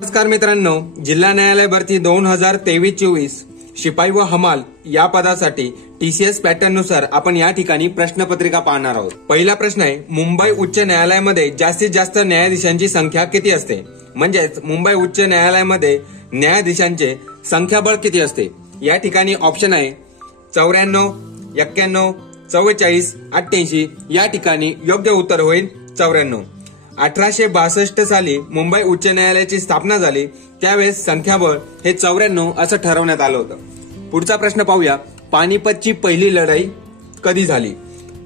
नमस्कार मित्रांनो, जिल्हा न्यायालय भरती 2023-24 शिपाई व हमाल या पदासाठी टीसीएस पॅटर्न नुसार आपण या ठिकाणी प्रश्नपत्रिका पाहणार आहोत। पहिला प्रश्न आहे, मुंबई उच्च न्यायालयामध्ये जास्तीत जास्त न्यायाधीशांची संख्या किती असते? म्हणजेच मुंबई उच्च न्यायालयामध्ये न्यायाधीशांचे संख्याबळ किती असते? या ठिकाणी ऑप्शन आहे 94, 91, 44, 88। या ठिकाणी योग्य उत्तर होईल 94। 1862 साली मुंबई उच्च न्यायालयाची स्थापना झाली, त्यावेळेस संख्याबळ हे 94 असं ठरवण्यात आलं होतं। पुढचा प्रश्न पाहूया, पानिपतची पहिली लढाई कधी झाली?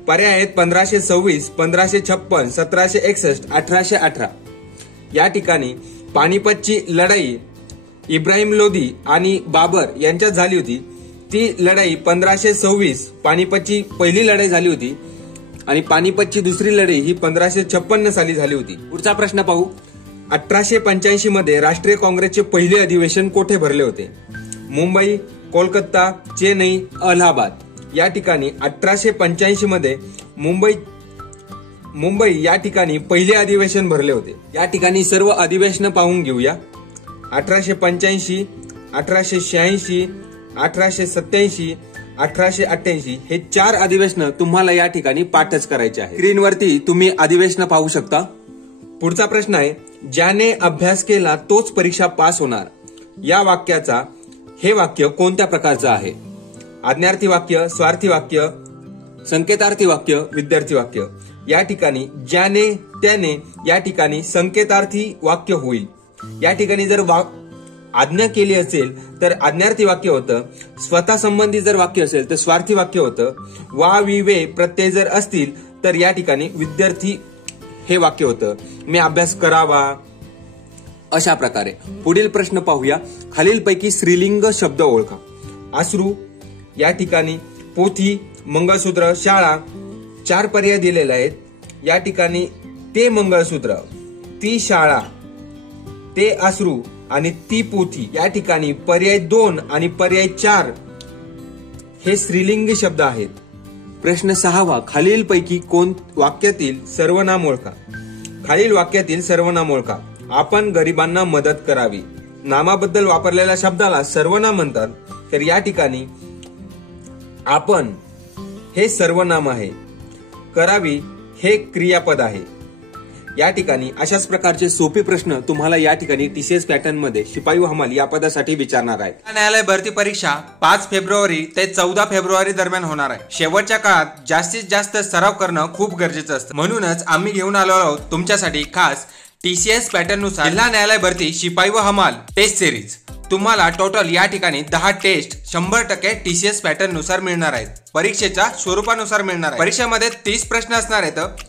पर्याय आहेत 1526, 1556, 1761, 1818। या ठिकाणी पानिपतची लढाई इब्राहिम लोदी आणि बाबर यांच्यात झाली होती। ती लढाई 1526 पानिपतची पहिली लढाई झाली होती आणि पानिपतची दुसरी लढाई ही 1556 साली झाली होती। पुढचा प्रश्न पाहू, 1885 मध्ये राष्ट्रीय काँग्रेसचे पहिले अधिवेशन कोठे भरले होते? मुंबई, कोलकाता, चेन्नई, अलाहाबाद। या ठिकाणी 1885 मध्ये मुंबई या ठिकाणी पहिले अधिवेशन भरले होते। या ठिकाणी सर्व अधिवेशन पाहून घेऊया। 1885, 1886, 1887, 1888 हे 4 अधिवेशन तुम्हाला या ठिकाणी पाठच करायचे आहे। स्क्रीनवरती तुम्ही अधिवेशन पाहू शकता। पुढचा प्रश्न आहे, ज्याने अभ्यास केला तोच परीक्षा पास होणार, या वाक्याचा हे वाक्य कोणत्या प्रकारचं आहे? आज्ञार्थी वाक्य, स्वार्थी वाक्य, संकेतार्थी वाक्य, विद्यार्थी वाक्य। या ठिकाणी ज्याने त्याने या ठिकाणी संकेतार्थी वाक्य होईल। या ठिकाणी जर आज्ञा केली असेल तर आज्ञार्थी वाक्य होतं, स्वतः संबंधी जर वाक्य असेल तर स्वार्थी वाक्य होतं, वा वि वे प्रत्यय जर असतील तर या ठिकाणी विद्यार्थी हे वाक्य होतं, मी अभ्यास करावा, अशा प्रकारे। पुढील प्रश्न पाहूया, खालीलपैकी स्त्रीलिंग शब्द ओळखा। अश्रू, या ठिकाणी पोथी, मंगळसूत्र, शाळा 4 पर्याय दिलेले आहेत। या ठिकाणी ते मंगळसूत्र, ती शाळा, ते अश्रू आणि ती पोथी, या ठिकाणी पर्याय 2 आणि पर्याय 4 हे स्त्रीलिंगी शब्द आहेत। प्रश्न 6वा, खालीलपैकी कोण वाक्यातील सर्वनाम ओळखा। खालील वाक्यातील सर्वनाम ओळखा। आपण गरिबांना मदत करावी, नामाबद्दल वापरलेल्या शब्दाला सर्वनाम म्हणतात, तर या ठिकाणी आपण हे सर्वनाम आहे, करावी हे क्रियापद आहे। या ठिकाणी अशाच प्रकारचे सोपे प्रश्न तुम्हाला या ठिकाणी टीसीएस पॅटर्न मध्ये शिपाई व हमाल या पदासाठी विचारणार आहे। न्यायालय भरती परीक्षा 5 फेब्रुवारी ते 14 फेब्रुवारी दरम्यान होणार आहे। शेवटच्या काळात जास्तीत जास्त सराव करणं खूप गरजेचं असतं, म्हणूनच आम्ही घेऊन आलो आहोत तुमच्यासाठी खास टीसीएस पॅटर्न नुसार जिल्हा न्यायालय भरती शिपाई व हमाल टेस्ट सिरीज। तुम्हाला टोटल या ठिकाणी 10 टेस्ट 100% टीसीएस पॅटर्न नुसार मिळणार आहेत, परीक्षेच्या स्वरूपानुसार मिळणार आहे। परीक्षेमध्ये 30 प्रश्न असणार आहेत,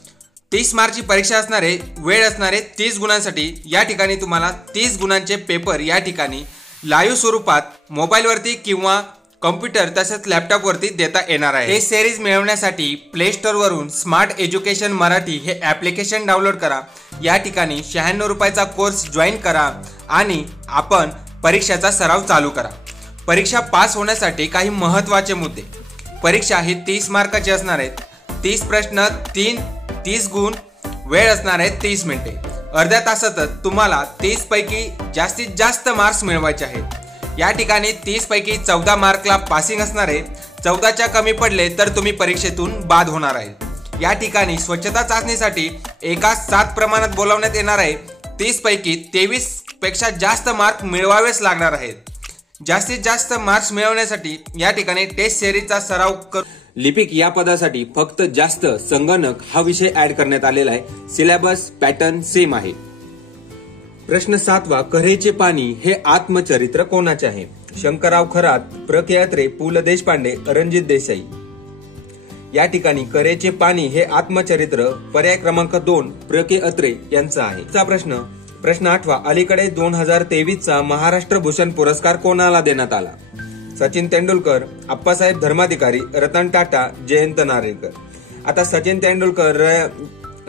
30 मार्कची परीक्षा असणार आहे, वेळ असणार आहे 30 गुणांसाठी। या ठिकाणी तुम्हाला 30 गुणांचे पेपर या ठिकाणी लाईव्ह स्वरूपात मोबाईलवरती किंवा कॉम्प्युटर तसेच लॅपटॉपवरती देता येणार आहे। हे सिरीज मिळवण्यासाठी प्ले स्टोर वरून स्मार्ट एज्युकेशन मराठी हे ऍप्लिकेशन डाउनलोड करा। या ठिकाणी 96 रुपयाचा कोर्स जॉईन करा आणि आपण परीक्षेचा सराव चालू करा। परीक्षा पास होण्यासाठी काही महत्त्वाचे मुद्दे, परीक्षा ही 30 मार्काची असणार आहेत, 30 प्रश्न 30 गुण, वेळ असणार आहे 30 मिनिटे। अर्ध्या तासातच तुम्हाला 30 पैकी जास्तीत जास्त मार्क्स मिळवायचे आहेत। या ठिकाणी 30 पैकी 14 मार्कला पासिंग असणार आहे, 14च्या कमी पडले तर तुम्ही परीक्षेतून बाद होणार आहे। या ठिकाणी स्वच्छता चाचणीसाठी एका 7 प्रमाणात बोलावण्यात येणार आहे। 30 पैकी 23 पेक्षा जास्त मार्क मिळवावेच लागणार आहेत। जास्तीत जास्त मार्क्स मिळवण्यासाठी या ठिकाणी टेस्ट सिरीजचा सराव कर। लिपिक या पदासाठी फक्त जास्त संगणक हा विषय ऍड करण्यात आलेला आहे, सिलेबस पॅटर्न सेम आहे। प्रश्न 7वा, कऱ्हेचे पाणी हे आत्मचरित्र कोणाचे आहे? शंकरराव खरात, प्र के अत्रे, पु ल देशपांडे, रणजित देसाई। या ठिकाणी कऱ्हेचे पाणी हे आत्मचरित्र पर्याय क्रमांक 2 प्र के अत्रे यांचा आहे। प्रश्न 8वा, अलीकडे 2023चा महाराष्ट्र भूषण पुरस्कार कोणाला देण्यात आला? सचिन तेंडुलकर, अप्पासाहेब धर्माधिकारी, रतन टाटा, जयंत नारळीकर। आता सचिन तेंडुलकर,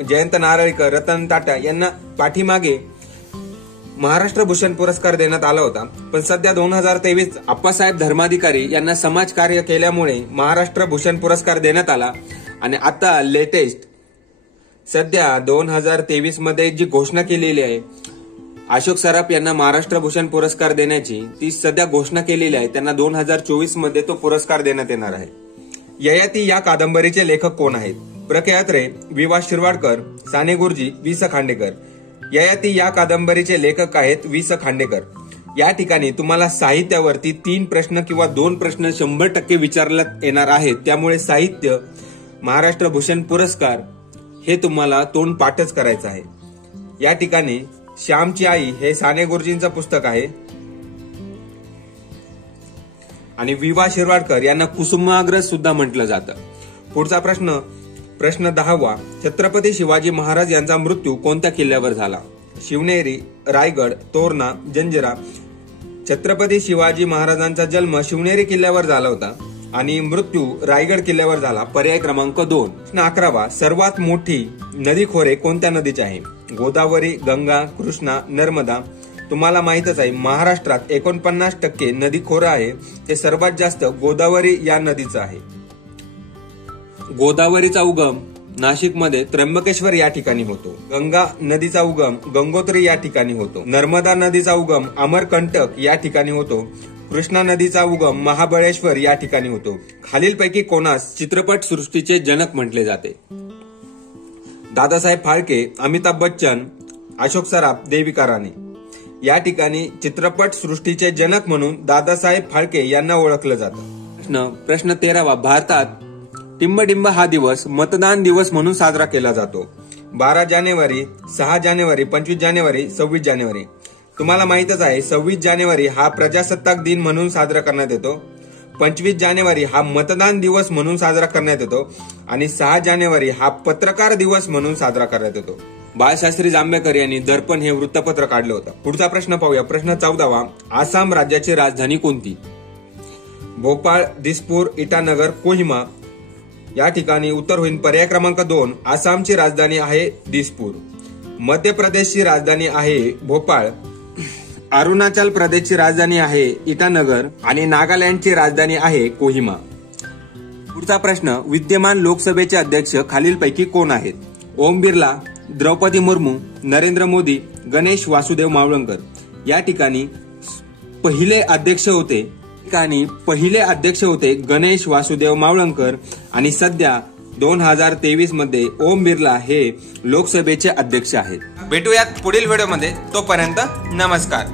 जयंत नारळीकर, रतन टाटा यांना पाठीमागे महाराष्ट्र भूषण पुरस्कार देण्यात आला होता, पण सध्या 2023 अप्पासाहेब धर्माधिकारी यांना समाजकार्य केल्यामुळे महाराष्ट्र भूषण पुरस्कार देण्यात आला। आणि आता लेटेस्ट सध्या 2023 मध्ये जी घोषणा केलेली आहे अशोक सराफ यांना महाराष्ट्र भूषण पुरस्कार देण्याची ती सध्या घोषणा केलेली आहे. त्यांना 2024 मध्ये तो पुरस्कार देण्यात येणार आहे. ययाती या कादंबरीचे लेखक कोण आहेत? प्र के अत्रे, वि वा शिरवाडकर, साने गुरुजी, वि स खांडेकर. ययाती या कादंबरीचे लेखक आहेत वि स खांडेकर. या ठिकाणी तुम्हाला साहित्यावरती 3 प्रश्न किंवा 2 प्रश्न 100% विचारण्यात येणार आहेत. त्यामुळे साहित्य महाराष्ट्र भूषण पुरस्कार हे तुम्हाला तोंड पाठच करायचं आहे. या ठिकाणी श्यामची आई हे साने गुरुजींचं पुस्तक आहे आणि वि वा शिरवाडकर यांना कुसुमाग्रज सुद्धा म्हटलं जातं. पुढचा प्रश्न 10वा. छत्रपती शिवाजी महाराज यांचा मृत्यू कोणत्या किल्ल्यावर झाला? शिवनेरी, रायगड, तोरणा, जंजिरा. छत्रपती शिवाजी महाराजांचा जन्म शिवनेरी किल्ल्यावर झाला होता आणि मृत्यू रायगड किल्ल्यावर झाला. पर्याय क्रमांक 2. प्रश्न 11वा. सर्वात मोठी नदी खोरे कोणत्या नदीचे आहे? गोदावरी, गंगा, कृष्णा, नर्मदा. तुम्हाला माहितच आहे महाराष्ट्रात 49% नदी खोरं आहे ते सर्वात जास्त गोदावरी या नदीचं आहे. गोदावरीचा उगम नाशिकमध्ये त्र्यंबकेश्वर या ठिकाणी होतो. गंगा नदीचा उगम गंगोत्री या ठिकाणी होतो. नर्मदा नदीचा उगम अमरकंटक या ठिकाणी होतो. कृष्णा नदीचा उगम महाबळेश्वर या ठिकाणी होतो. खालीलपैकी कोणास चित्रपट सृष्टीचे जनक म्हटले जाते? दादासाहेब फाळके, अमिताभ बच्चन, अशोक सराफ, देविका राणे. या चित्रपट सृष्टीचे जनक म्हणून दादासाहेब फाळके यांना ओळखलं जातं. प्रश्न 13वा. भारतात टिंबडिंब हा दिवस मतदान दिवस म्हणून साजरा केला जातो. 12 जानेवारी, 6 जानेवारी, 25 जानेवारी, 26 जानेवारी. तुम्हाला माहितच आहे 26 जानेवारी हा प्रजासत्ताक दिन म्हणून साजरा करण्यात येतो. 25 जानेवारी हा मतदान दिवस म्हणून साजरा करण्यात येतो आणि 6 जानेवारी हा पत्रकार दिवस म्हणून साजरा करण्यात येतो. बाळशास्त्री जांभेकर यांनी दर्पण हे वृत्तपत्र काढलं होतं. पुढचा प्रश्न पाहूया. प्रश्न 14वा. आसाम राज्याची राजधानी कोणती? भोपाळ, दिसपूर, इटानगर, कोहिमा. या ठिकाणी उत्तर होईल पर्याय क्रमांक 2. आसामची राजधानी आहे दिसपूर. मध्य प्रदेशची राजधानी आहे भोपाळ. अरुणाचल प्रदेशची राजधानी आहे इटानगर आणि नागालँडची राजधानी आहे कोहिमा. पुढचा प्रश्न. विद्यमान लोकसभेचे अध्यक्ष खालीलपैकी कोण आहेत? ओम बिर्ला, द्रौपदी मुर्मू, नरेंद्र मोदी, गणेश वासुदेव मावळंकर. या ठिकाणी पहिले अध्यक्ष होते गणेश वासुदेव मावळंकर आणि सध्या 2023 मध्ये ओम बिर्ला हे लोकसभेचे अध्यक्ष आहेत. भेटूयात पुढील व्हिडिओमध्ये. तोपर्यंत नमस्कार.